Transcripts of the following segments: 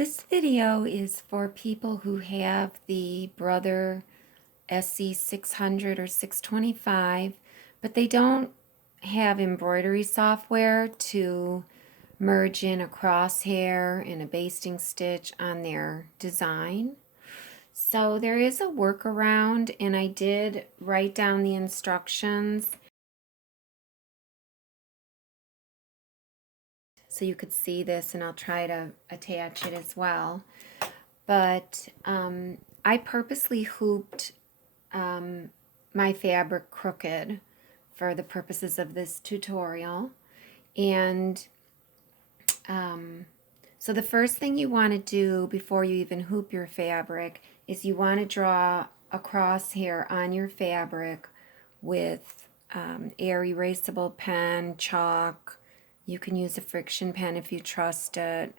This video is for people who have the Brother SE600 or 625, but they don't have embroidery software to merge in a crosshair and a basting stitch on their design. So there is a workaround, and I did write down the instructions so you could see this, and I'll try to attach it as well. But I purposely hooped my fabric crooked for the purposes of this tutorial. And so the first thing you want to do before you even hoop your fabric is you want to draw a crosshair on your fabric with air erasable pen, chalk. You can use a friction pen if you trust it.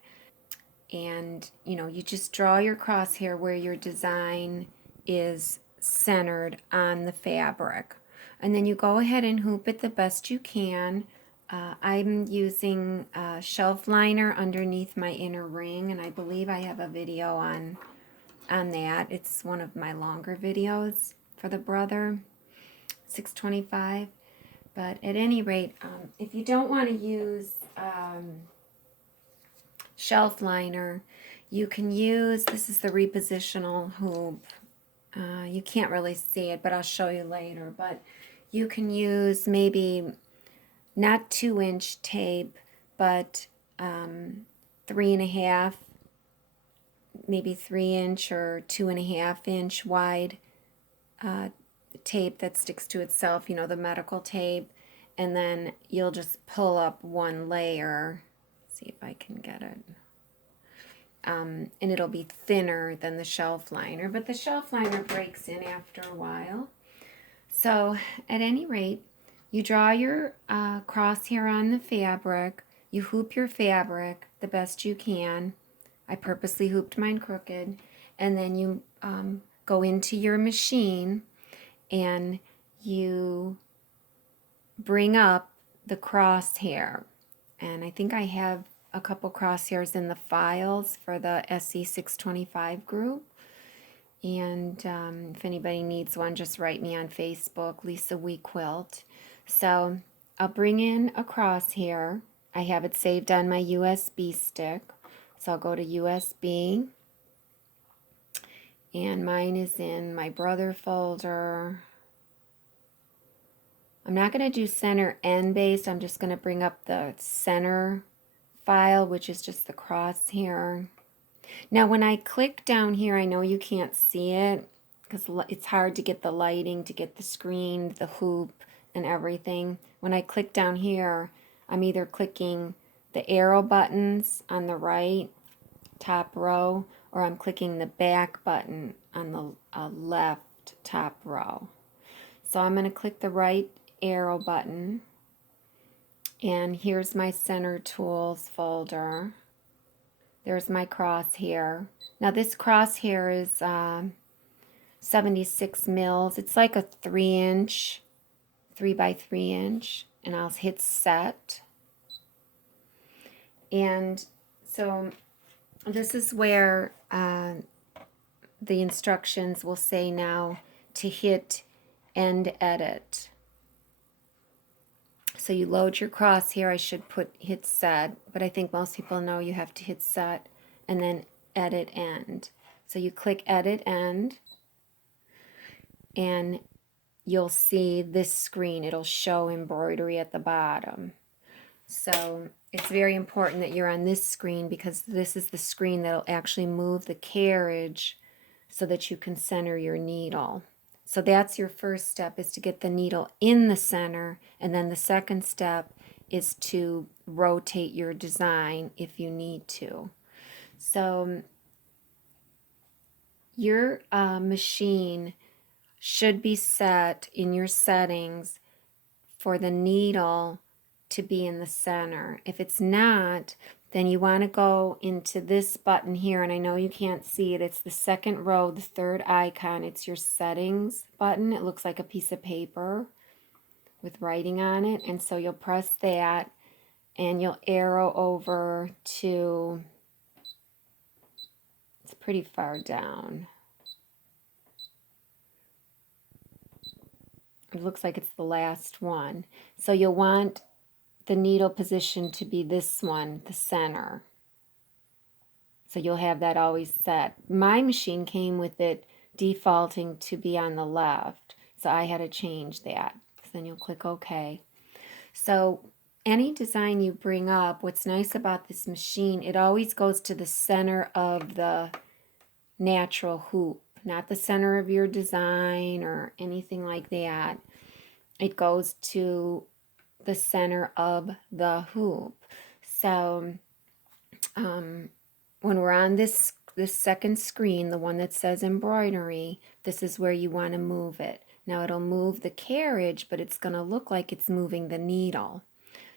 And you just draw your crosshair where your design is centered on the fabric, and then you go ahead and hoop it the best you can. I'm using a shelf liner underneath my inner ring, and I believe I have a video on that. It's one of my longer videos for the Brother 625. But at any rate, if you don't want to use shelf liner, you can use, this is the repositional hoop. You can't really see it, but I'll show you later. But you can use maybe not 2-inch tape, but 3.5, maybe 3-inch or 2.5-inch wide tape that sticks to itself, the medical tape. And then you'll just pull up one layer. See if I can get it. And it'll be thinner than the shelf liner, but the shelf liner breaks in after a while. So at any rate, you draw your crosshair on the fabric, you hoop your fabric the best you can. I purposely hooped mine crooked, and then you go into your machine and you bring up the crosshair. And I think I have a couple crosshairs in the files for the SE625 group. And if anybody needs one, just write me on Facebook, Lisa wequilt. So I'll bring in a crosshair. I have it saved on my USB stick. So I'll go to USB. And mine is in my Brother folder. I'm not going to do center end based. I'm just going to bring up the center file, which is just the crosshair. Now when I click down here, I know you can't see it because it's hard to get the lighting, to get the screen, the hoop, and everything. When I click down here, I'm either clicking the arrow buttons on the right top row, or I'm clicking the back button on the left top row. So I'm going to click the right arrow button, and here's my center tools folder. There's my crosshair. Now this crosshair is 76 mils. It's like a 3-inch, 3x3 inch, and I'll hit set. And so this is where the instructions will say now to hit end edit. So you load your crosshair. I should hit set, but I think most people know you have to hit set and then edit end. So you click edit end, and you'll see this screen. It'll show embroidery at the bottom. So it's very important that you're on this screen, because this is the screen that'll actually move the carriage so that you can center your needle. So that's your first step, is to get the needle in the center, and then the second step is to rotate your design if you need to. So your machine should be set in your settings for the needle to be in the center. If it's not, then you want to go into this button here, and I know you can't see it. It's the second row, the third icon. It's your settings button. It looks like a piece of paper with writing on it, and so you'll press that, and you'll arrow over to pretty far down. It looks like it's the last one. So you'll want the needle position to be this one, the center. So you'll have that always set. My machine came with it defaulting to be on the left. So I had to change that. So then you'll click OK. So any design you bring up, what's nice about this machine, it always goes to the center of the natural hoop, not the center of your design or anything like that. It goes to the center of the hoop. So when we're on this second screen, the one that says embroidery, this is where you want to move it. Now it'll move the carriage, but it's going to look like it's moving the needle.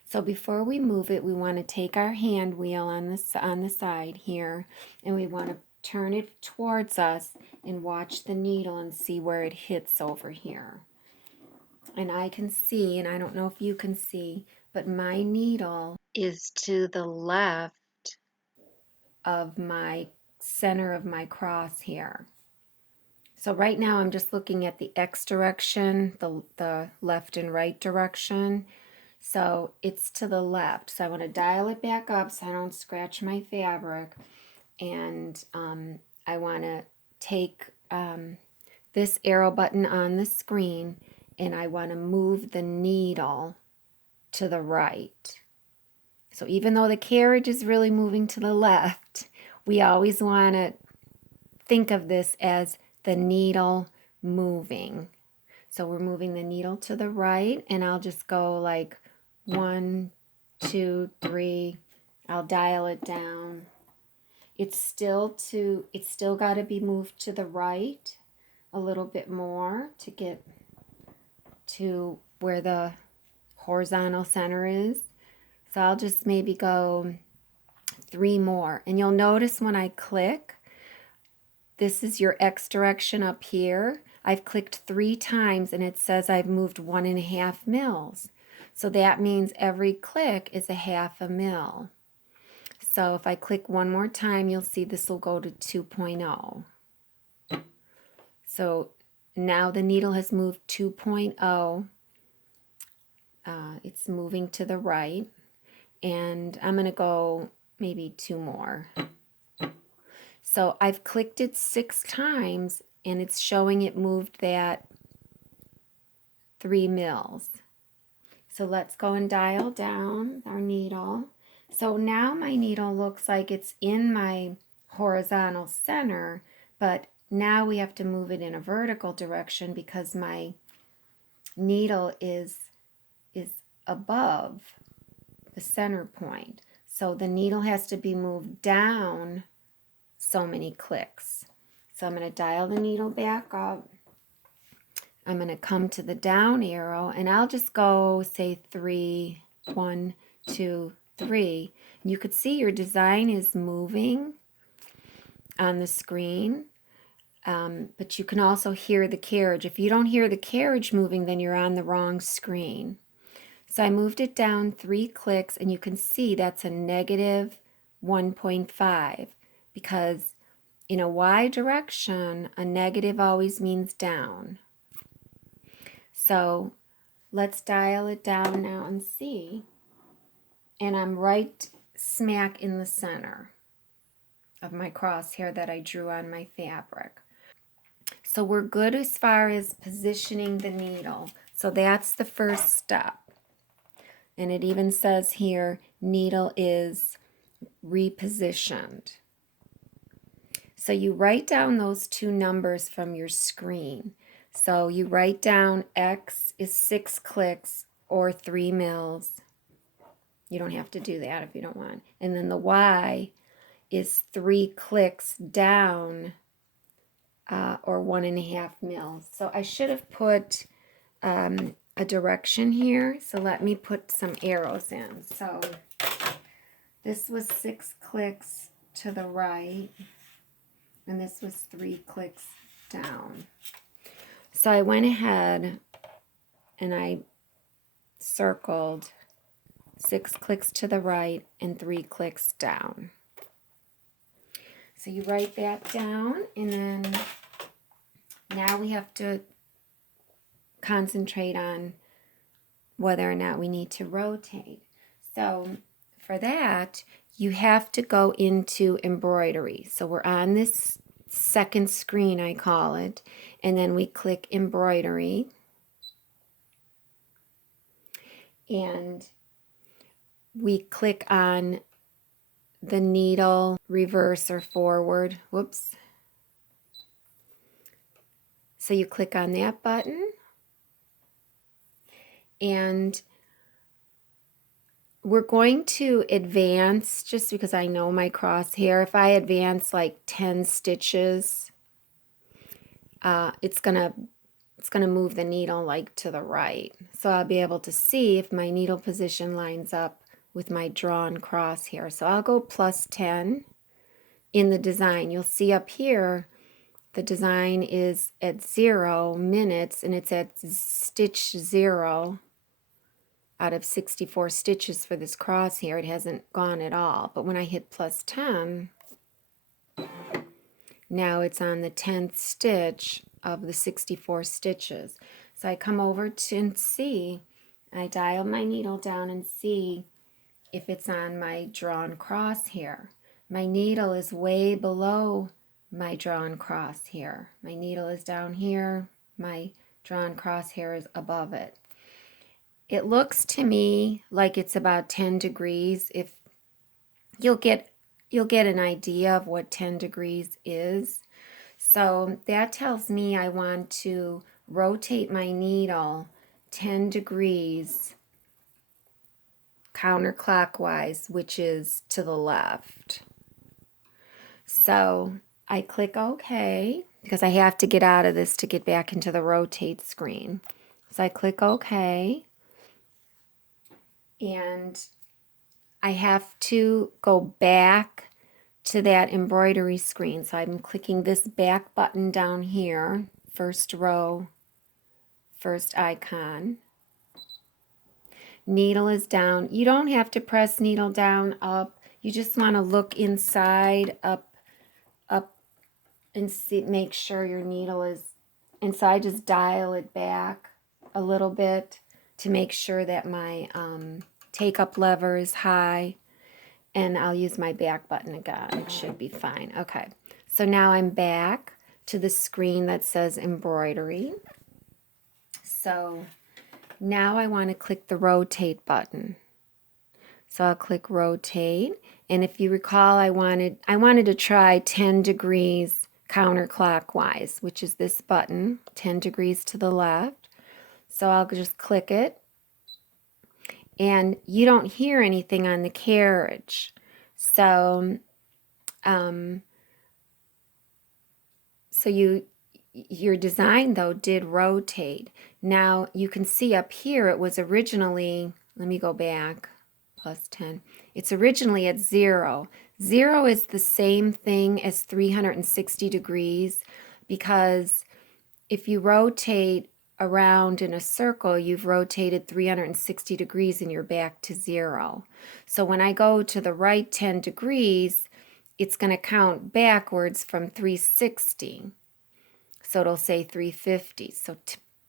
So before we move it, we want to take our hand wheel on the side here, and we want to turn it towards us and watch the needle and see where it hits over here. And I can see, and I don't know if you can see, but my needle is to the left of my center of my cross here. So right now I'm just looking at the X direction, the left and right direction. So it's to the left. So I want to dial it back up so I don't scratch my fabric. And I want to take this arrow button on the screen, and I want to move the needle to the right. So even though the carriage is really moving to the left, we always want to think of this as the needle moving. So we're moving the needle to the right, and I'll just go like 1, 2, 3. I'll dial it down. It's still got to be moved to the right a little bit more to get to where the horizontal center is. So I'll just maybe go 3 more. And you'll notice when I click, this is your X direction up here. I've clicked 3 times and it says I've moved 1.5 mils. So that means every click is a 1/2 mil. So if I click one more time, you'll see this will go to 2.0. So now the needle has moved 2.0. It's moving to the right. And I'm going to go maybe 2 more. So I've clicked it 6 times and it's showing it moved that 3 mils. So let's go and dial down our needle. So now my needle looks like it's in my horizontal center, but now we have to move it in a vertical direction because my needle is above the center point. So the needle has to be moved down so many clicks. So I'm going to dial the needle back up. I'm going to come to the down arrow, and I'll just go, say 3, 1, 2, 3. You could see your design is moving on the screen, but you can also hear the carriage. If you don't hear the carriage moving, then you're on the wrong screen. So I moved it down 3 clicks, and you can see that's a negative 1.5 because in a Y direction, a negative always means down. So let's dial it down now and see. And I'm right smack in the center of my crosshair that I drew on my fabric. So we're good as far as positioning the needle. So that's the first step. And it even says here, needle is repositioned. So you write down those 2 numbers from your screen. So you write down X is 6 clicks or 3 mils. You don't have to do that if you don't want. And then the Y is 3 clicks down or 1.5 mils. So I should have put a direction here. So let me put some arrows in. So this was 6 clicks to the right, and this was 3 clicks down. So I went ahead and I circled 6 clicks to the right and 3 clicks down. So you write that down, and then now we have to concentrate on whether or not we need to rotate. So for that, you have to go into embroidery. So we're on this second screen, I call it, and then we click embroidery, and we click on the needle reverse or forward. Whoops. So you click on that button, and we're going to advance, just because I know my crosshair. If I advance like 10 stitches, it's gonna move the needle like to the right. So I'll be able to see if my needle position lines up with my drawn crosshair. So I'll go plus 10 in the design. You'll see up here the design is at 0 minutes, and it's at stitch 0 out of 64 stitches for this crosshair. It hasn't gone at all. But when I hit plus 10, now it's on the 10th stitch of the 64 stitches. So I come over to and see, I dial my needle down and see if it's on my drawn crosshair. My needle is way below my drawn crosshair. My needle is down here, my drawn crosshair is above it. It looks to me like it's about 10 degrees. If you'll get an idea of what 10 degrees is. So that tells me I want to rotate my needle 10 degrees counterclockwise, which is to the left. So I click OK, because I have to get out of this to get back into the rotate screen. So I click OK, and I have to go back to that embroidery screen. So I'm clicking this back button down here, first row, first icon. Needle is down. You don't have to press needle down, up. You just want to look inside, up, and see, make sure your needle is inside. Just dial it back a little bit to make sure that my take-up lever is high. And I'll use my back button again. It should be fine. Okay, so now I'm back to the screen that says embroidery. So now I want to click the rotate button. So I'll click rotate. And if you recall, I wanted to try 10 degrees counterclockwise, which is this button, 10 degrees to the left. So I'll just click it. And you don't hear anything on the carriage. So, your design, though, did rotate. Now, you can see up here it was originally, let me go back, plus 10. It's originally at 0. 0 is the same thing as 360 degrees, because if you rotate around in a circle, you've rotated 360 degrees and you're back to 0. So when I go to the right 10 degrees, it's going to count backwards from 360. So it'll say 350. So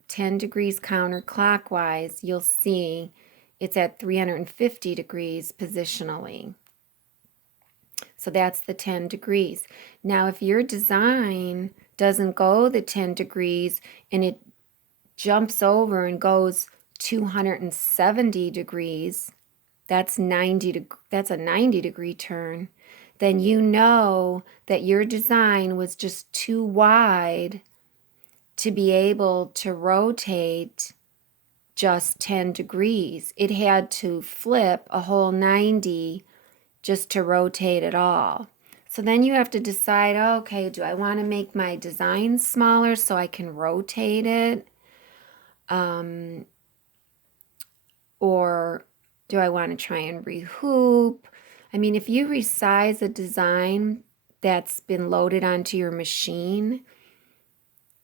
10 degrees counterclockwise, you'll see it's at 350 degrees positionally. So that's the 10 degrees. Now, if your design doesn't go the 10 degrees and it jumps over and goes 270 degrees, that's a 90 degree turn, then you know that your design was just too wide to be able to rotate just 10 degrees. It had to flip a whole 90 just to rotate it all. So then you have to decide, okay, do I want to make my design smaller so I can rotate it? Or do I want to try and rehoop? I mean, if you resize a design that's been loaded onto your machine,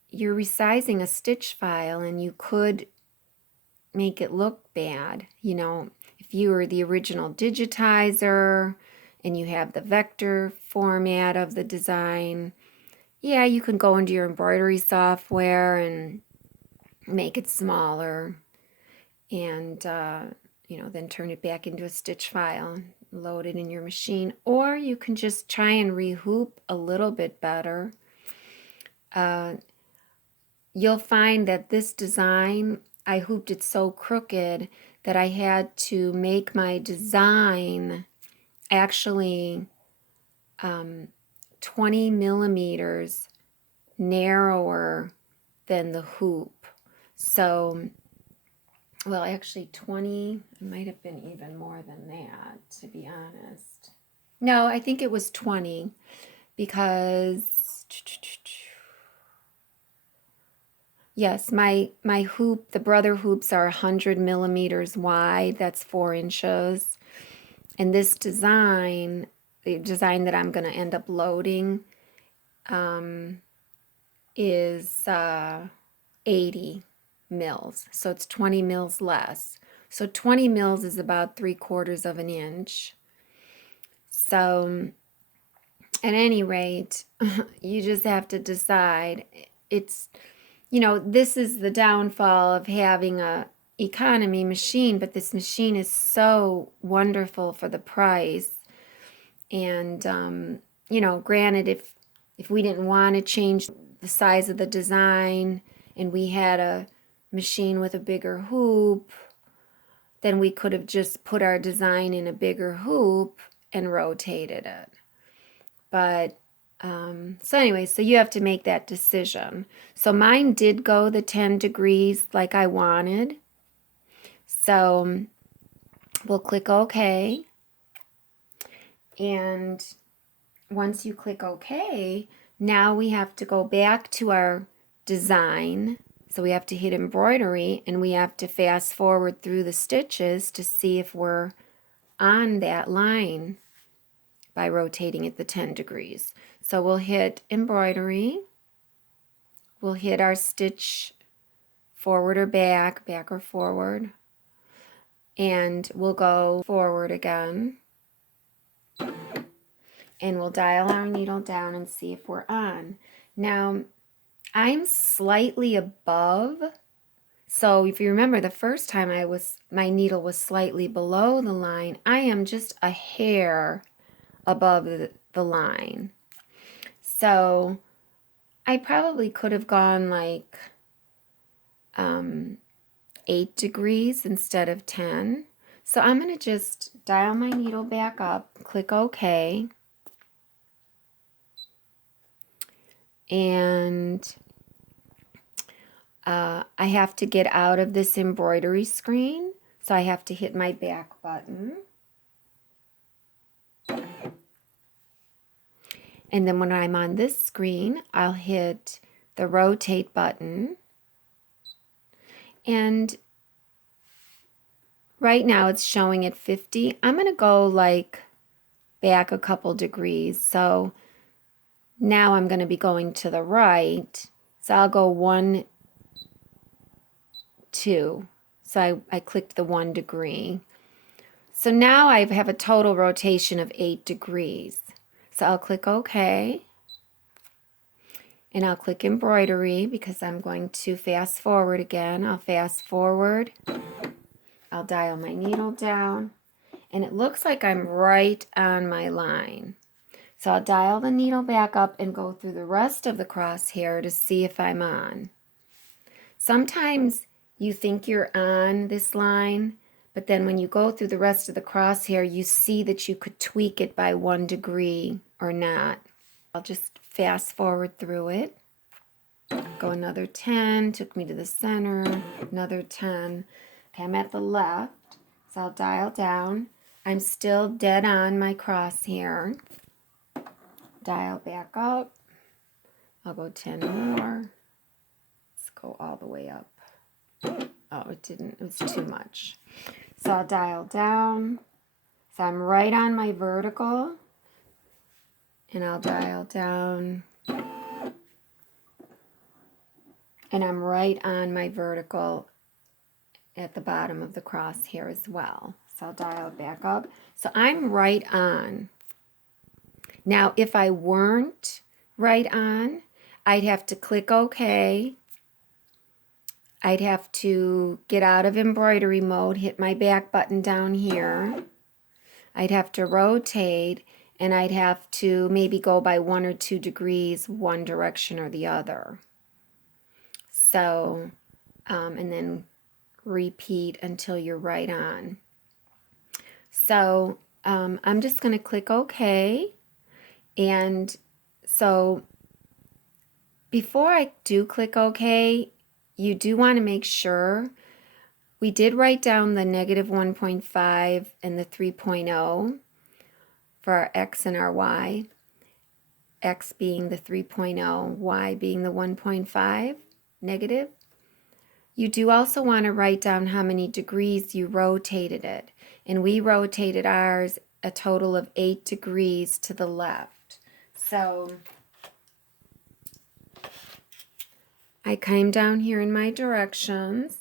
you're resizing a stitch file and you could make it look bad. You know, if you were the original digitizer and you have the vector format of the design, yeah, you can go into your embroidery software and make it smaller and, then turn it back into a stitch file, load it in your machine, or you can just try and rehoop a little bit better. You'll find that this design, I hooped it so crooked that I had to make my design actually 20 millimeters narrower than the hoop. So, well, actually 20, it might have been even more than that, to be honest. No, I think it was 20 because, yes, my hoop, the brother hoops are 100 millimeters wide. That's 4 inches. And this design, the design that I'm going to end up loading, is 80 mils. So it's 20 mils less. So 20 mils is about 3/4 of an inch. So at any rate, you just have to decide. It's, this is the downfall of having a economy machine, but this machine is so wonderful for the price. And, granted, if we didn't want to change the size of the design and we had a machine with a bigger hoop, then we could have just put our design in a bigger hoop and rotated it. But so anyway, so you have to make that decision. So mine did go the 10 degrees like I wanted. So we'll click OK. And once you click OK, now we have to go back to our design. So we have to hit embroidery and we have to fast forward through the stitches to see if we're on that line by rotating it the 10 degrees. So we'll hit embroidery. We'll hit our stitch forward or back, back or forward. And we'll go forward again. And we'll dial our needle down and see if we're on. Now, I'm slightly above. So if you remember the first time my needle was slightly below the line, I am just a hair above the line. So I probably could have gone like 8 degrees instead of 10. So I'm going to just dial my needle back up, click OK. And I have to get out of this embroidery screen. So I have to hit my back button. And then when I'm on this screen, I'll hit the rotate button. And right now it's showing at 50. I'm going to go like back a couple degrees. So now I'm going to be going to the right. So I'll go 1, 2. So I clicked the 1 degree. So now I have a total rotation of 8 degrees. So I'll click OK. And I'll click embroidery because I'm going to fast forward again. I'll fast forward. I'll dial my needle down. And it looks like I'm right on my line. So I'll dial the needle back up and go through the rest of the crosshair to see if I'm on. Sometimes you think you're on this line, but then when you go through the rest of the crosshair, you see that you could tweak it by 1 degree or not. I'll just fast forward through it. Go another 10, took me to the center, another 10. Okay, I'm at the left, so I'll dial down. I'm still dead on my crosshair. Dial back up. I'll go 10 more. Let's go all the way up. Oh, it didn't, it was too much. So I'll dial down. So I'm right on my vertical. And I'll dial down. And I'm right on my vertical at the bottom of the crosshair as well. So I'll dial it back up. So I'm right on. Now, if I weren't right on, I'd have to click OK. I'd have to get out of embroidery mode, hit my back button down here. I'd have to rotate, and I'd have to maybe go by 1 or 2 degrees, one direction or the other. So, and then repeat until you're right on. So I'm just going to click OK. And so before I do click OK, you do want to make sure we did write down the -1.5 and the 3.0 for our X and our Y. X being the 3.0, Y being the 1.5 negative. You do also want to write down how many degrees you rotated it. And we rotated ours a total of 8 degrees to the left. So I came down here in my directions,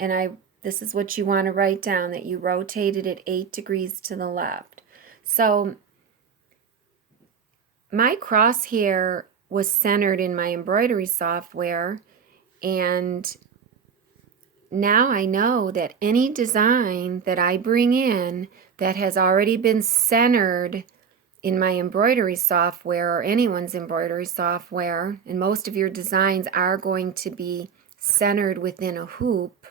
and this is what you want to write down, that you rotated it 8 degrees to the left. So my crosshair was centered in my embroidery software, and now I know that any design that I bring in that has already been centered in my embroidery software or anyone's embroidery software, and most of your designs are going to be centered within a hoop,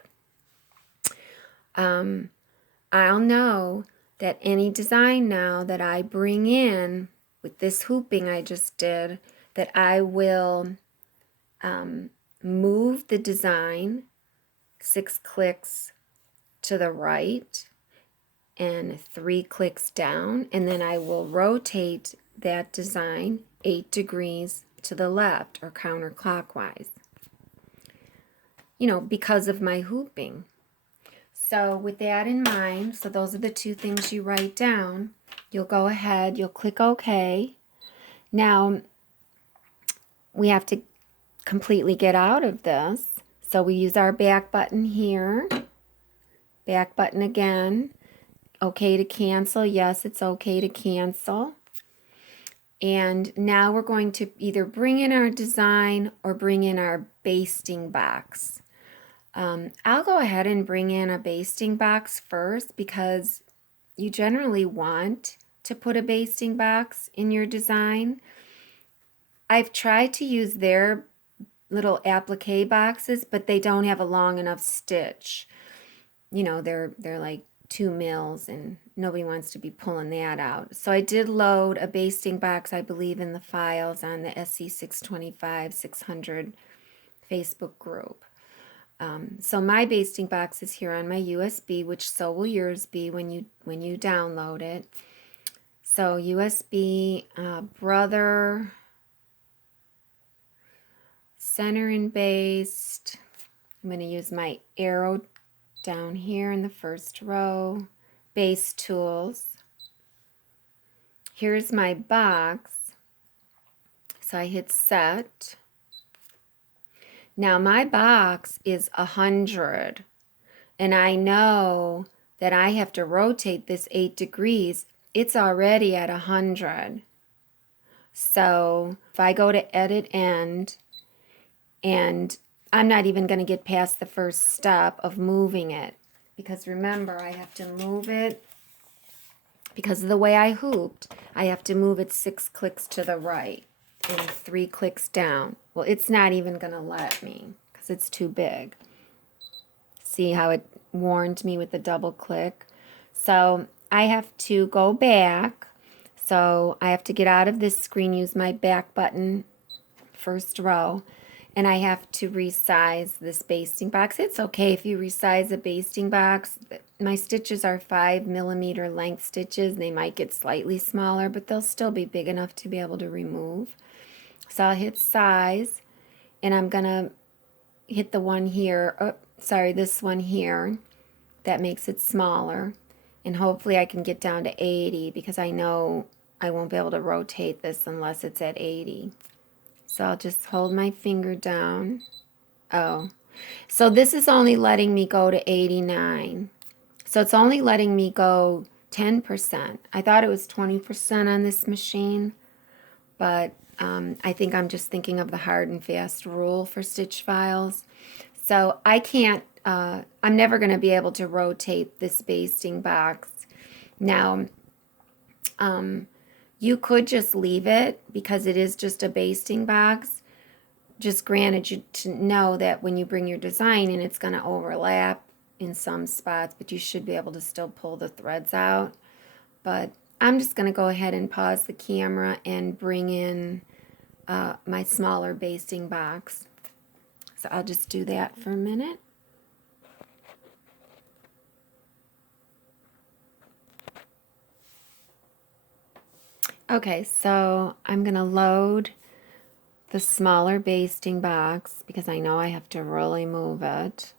I'll know that any design now that I bring in with this hooping I just did, that I will move the design 6 clicks to the right and 3 clicks down, and then I will rotate that design 8 degrees to the left or counterclockwise, you know, because of my hooping. So with that in mind, so those are the 2 things you write down. You'll go ahead, you'll click OK. Now we have to completely get out of this. So we use our back button here, back button again. Okay to cancel. Yes, it's okay to cancel. And now we're going to either bring in our design or bring in our basting box. I'll go ahead and bring in a basting box first, because you generally want to put a basting box in your design. I've tried to use their little applique boxes, but they don't have a long enough stitch. You know, they're like 2 mils, and nobody wants to be pulling that out. So I did load a basting box, I believe, in the files on the SE625 600 Facebook group. So my basting box is here on my USB, which so will yours be when you download it. So USB, brother, center and based. I'm going to use my arrow down here in the first row, base tools. Here's my box. So I hit set. Now my box is 100, and I know that I have to rotate this 8 degrees. It's already at 100. So if I go to edit end, and I'm not even going to get past the first step of moving it, because remember, I have to move it, because of the way I hooped, I have to move it 6 clicks to the right and 3 clicks down. Well, it's not even going to let me because it's too big. See how it warned me with the double click? So I have to go back. So I have to get out of this screen, use my back button, first row, and I have to resize this basting box. It's okay if you resize a basting box. My stitches are 5mm length stitches. They might get slightly smaller, but they'll still be big enough to be able to remove. So I'll hit size, and I'm going to hit the one here, this one here, that makes it smaller. And hopefully I can get down to 80, because I know I won't be able to rotate this unless it's at 80. So I'll just hold my finger down. Oh, so this is only letting me go to 89. So it's only letting me go 10%. I thought it was 20% on this machine, but I think I'm just thinking of the hard and fast rule for stitch files. So I can't, I'm never going to be able to rotate this basting box. Now, you could just leave it because it is just a basting box. Just granted you to know that when you bring your design in, it's going to overlap in some spots, but you should be able to still pull the threads out. But I'm just going to go ahead and pause the camera and bring in my smaller basting box. So I'll just do that for a minute. Okay, so I'm going to load the smaller basting box because I know I have to really move it.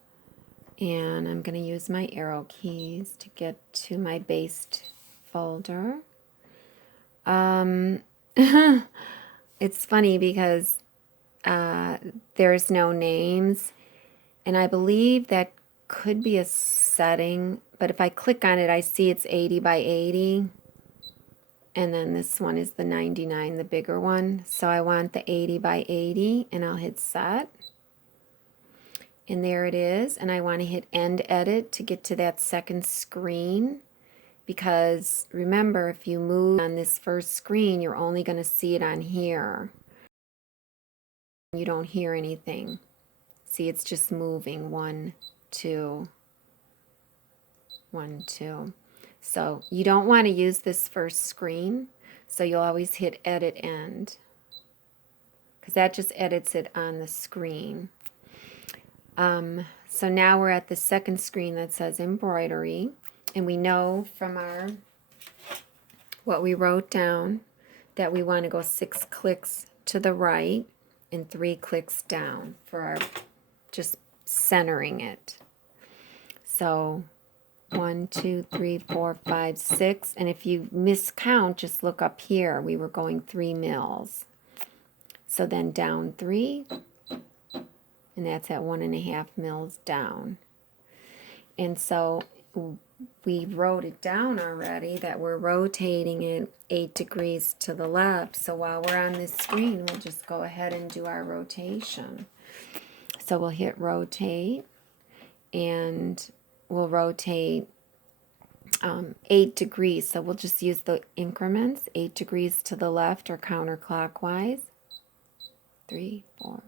And I'm going to use my arrow keys to get to my baste folder. It's funny because there's no names, and I believe that could be a setting, but if I click on it, I see it's 80 by 80, and then this one is the 99, the bigger one. So I want the 80 by 80, and I'll hit set. And there it is, and I want to hit end edit to get to that second screen, because remember, if you move on this first screen, you're only going to see it on here. You don't hear anything. See, it's just moving 1, 2, 1, 2. So you don't want to use this first screen, so you'll always hit edit end, because that just edits it on the screen. So now we're at the second screen that says embroidery, and we know from our what we wrote down that we want to go 6 clicks to the right and 3 clicks down for our just centering it. So 1, 2, 3, 4, 5, 6, and if you miscount, just look up here. We were going 3 mils. So then down 3, and that's at 1.5 mils down. And so we wrote it down already that we're rotating it 8 degrees to the left. So while we're on this screen, we'll just go ahead and do our rotation. So we'll hit rotate, and we'll rotate 8 degrees. So we'll just use the increments, 8 degrees to the left or counterclockwise. 3, 4.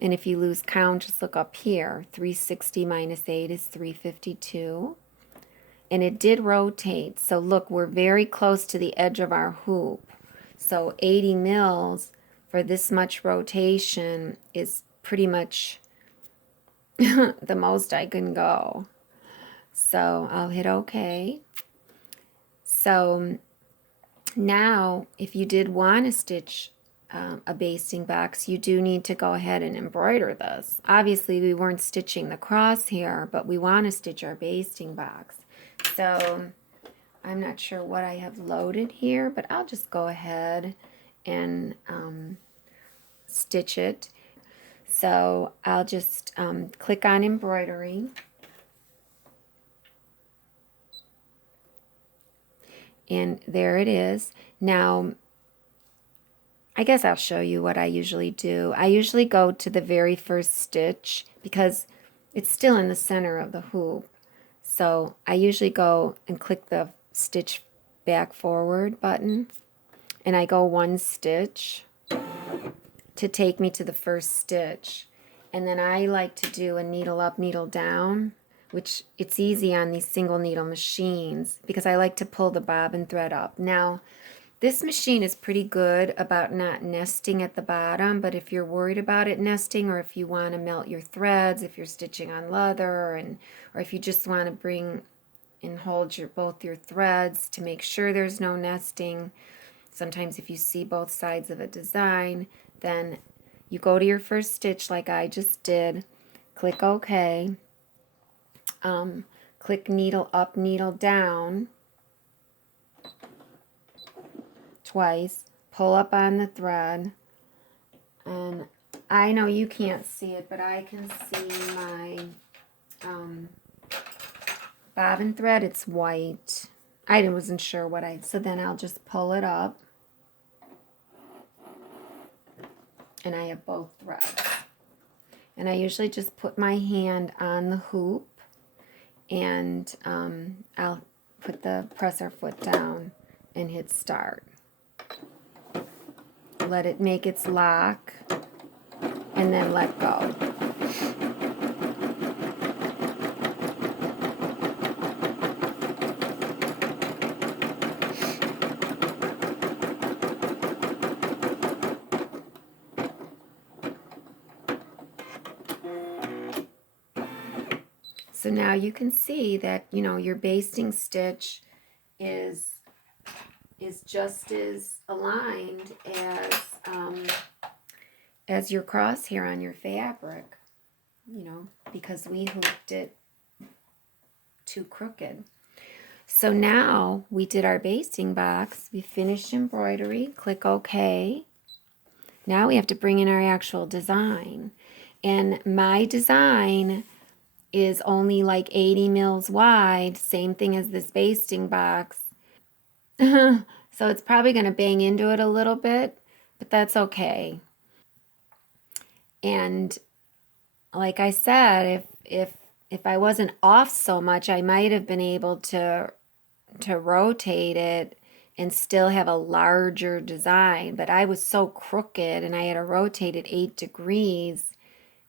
And if you lose count, just look up here. 360 minus 8 is 352. And it did rotate. So look, we're very close to the edge of our hoop. So 80 mils for this much rotation is pretty much the most I can go. So I'll hit OK. So now, if you did want to stitch a basting box, you do need to go ahead and embroider this. Obviously, we weren't stitching the crosshair, but we want to stitch our basting box. So I'm not sure what I have loaded here, but I'll just go ahead and stitch it. So I'll just click on embroidery. And there it is. Now, I guess I'll show you what I usually do. I usually go to the very first stitch because it's still in the center of the hoop. So I usually go and click the stitch back forward button, and I go 1 stitch to take me to the first stitch. And then I like to do a needle up, needle down, which it's easy on these single needle machines because I like to pull the bobbin thread up. Now, this machine is pretty good about not nesting at the bottom, but if you're worried about it nesting, or if you want to melt your threads, if you're stitching on leather, or if you just want to bring and hold both your threads to make sure there's no nesting, sometimes if you see both sides of a design, then you go to your first stitch like I just did, click OK, click needle up, needle down, twice, pull up on the thread, and I know you can't see it, but I can see my bobbin thread, it's white. I wasn't sure so then I'll just pull it up. And I have both threads. And I usually just put my hand on the hoop and I'll put the presser foot down and hit start. Let it make its lock and then let go. So now you can see that, you know, your basting stitch is just as aligned as your crosshair on your fabric, you know, because we hooped it too crooked. So now we did our basting box, we finished embroidery, click OK. Now we have to bring in our actual design. And my design is only like 80 mils wide, same thing as this basting box. So it's probably going to bang into it a little bit, but that's okay. And like I said, if I wasn't off so much, I might have been able to rotate it and still have a larger design. But I was so crooked and I had to rotate it 8 degrees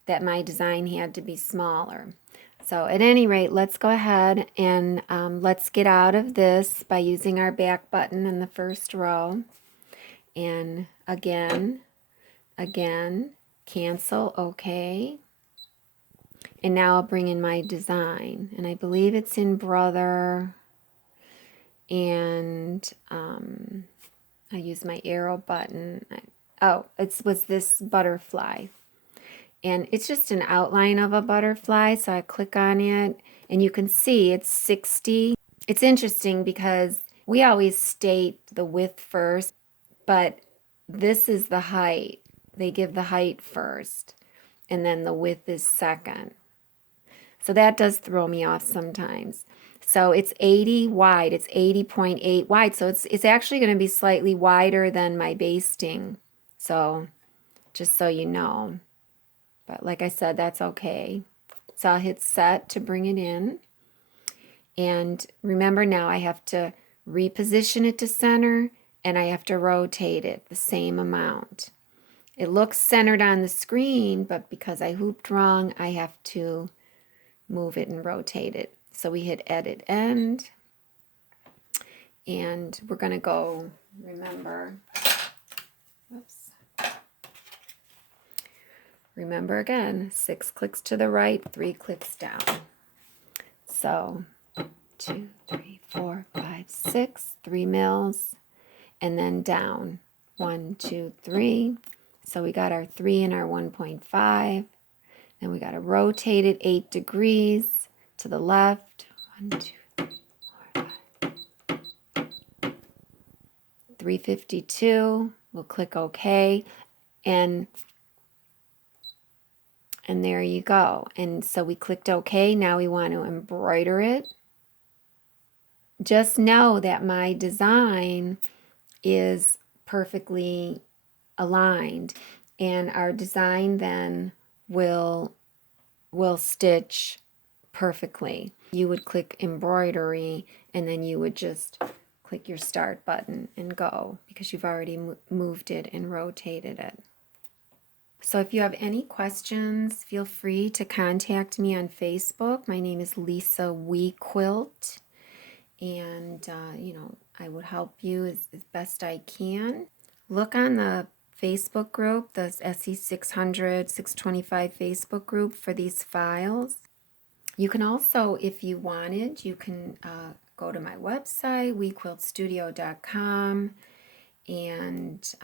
that my design had to be smaller. So at any rate, let's go ahead and let's get out of this by using our back button in the first row. And again, cancel, OK. And now I'll bring in my design. And I believe it's in Brother. And I use my arrow button. It was this butterfly. And it's just an outline of a butterfly, so I click on it, and you can see it's 60. It's interesting because we always state the width first, but this is the height. They give the height first, and then the width is second. So that does throw me off sometimes. So it's 80 wide. It's 80.8 wide, so it's actually going to be slightly wider than my basting. So just so you know. But like I said, that's okay. So I'll hit set to bring it in. And remember now I have to reposition it to center and I have to rotate it the same amount. It looks centered on the screen, but because I hooped wrong, I have to move it and rotate it. So we hit edit end. And we're going to go, remember, remember again, 6 clicks to the right, 3 clicks down. So 2, 3, 4, 5, 6, 3 mils, and then down 1, 2, 3. So we got our 3 and our 1.5. Then we got to rotate it 8 degrees to the left. 1, 2, 3, 4, 5. 352. We'll click OK. And there you go. And so we clicked OK. Now we want to embroider it. Just know that my design is perfectly aligned. And our design then will stitch perfectly. You would click embroidery and then you would just click your start button and go because you've already moved it and rotated it. So if you have any questions, feel free to contact me on Facebook. My name is Lisa wequilt, and you know, I would help you as best I can. Look on the Facebook group, the SE600 625 Facebook group for these files. You can also, if you wanted, you can go to my website, wequiltstudio.com, and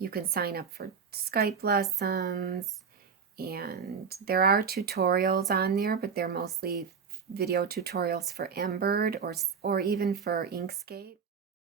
you can sign up for Skype lessons, and there are tutorials on there, but they're mostly video tutorials for Embird or even for Inkscape.